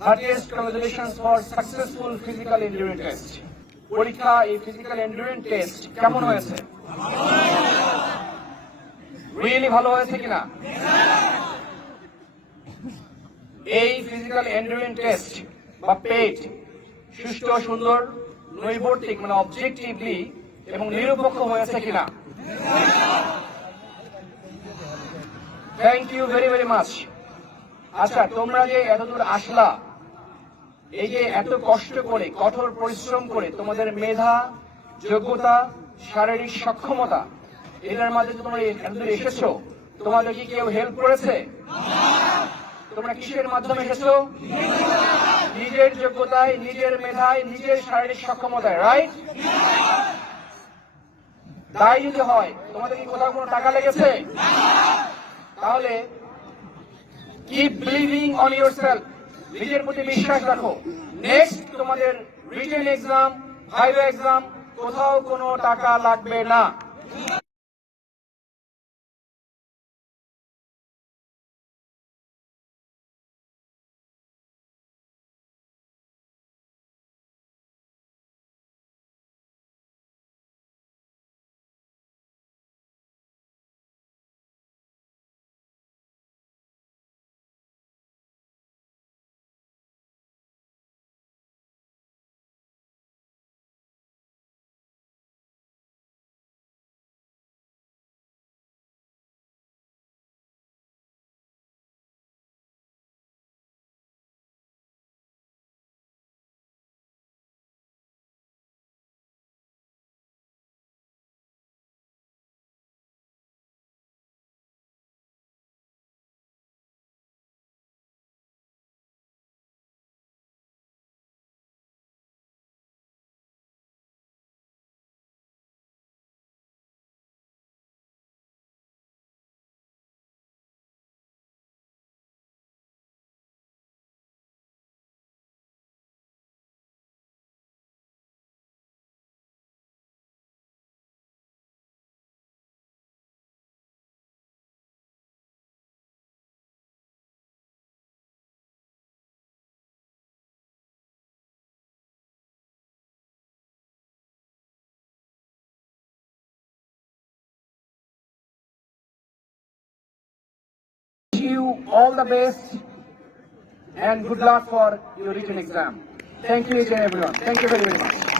Heartiest congratulations for successful physical endurance test. পরীক্ষা এই physical endurance test কেমন হয়েছে? রিয়েলি ভালো হয়েছে কিনা? এই ফিজিক্যাল এন্ডুরেন্স টেস্ট বা পেট সুষ্ঠু সুন্দর নৈর্ব্যক্তিক মানে অবজেক্টিভলি এবং নিরপেক্ষ হয়েছে কিনা? Thank you very very much. আচ্ছা, তোমরা যে এতদূর আসলা, এই যে এত কষ্ট করে কঠোর পরিশ্রম করে তোমাদের মেধা, যোগ্যতা, শারীরিক সক্ষমতা এটার মাঝে তোমরা এতদূর এসেছো, তোমাদের কি কেউ হেল্প করেছে? তোমরা কিসের মাধ্যমে এসেছো? নিজের যোগ্যতায়, নিজের মেধায়, নিজের শারীরিক সক্ষমতায়, রাইট? তাই যদি হয়, তোমাদের কি কোথাও কোনো টাকা লেগেছে? তাহলে কিপ বিলিভিং অন ইয়োরসেলফ, নিজের প্রতি বিশ্বাস রাখো। নেক্সট তোমাদের রিটেন এক্সাম, ভাইভা এক্সাম কোথাও কোনো টাকা লাগবে না। You all the best and good luck for your written exam. Thank you each and everyone. Thank you very, very much.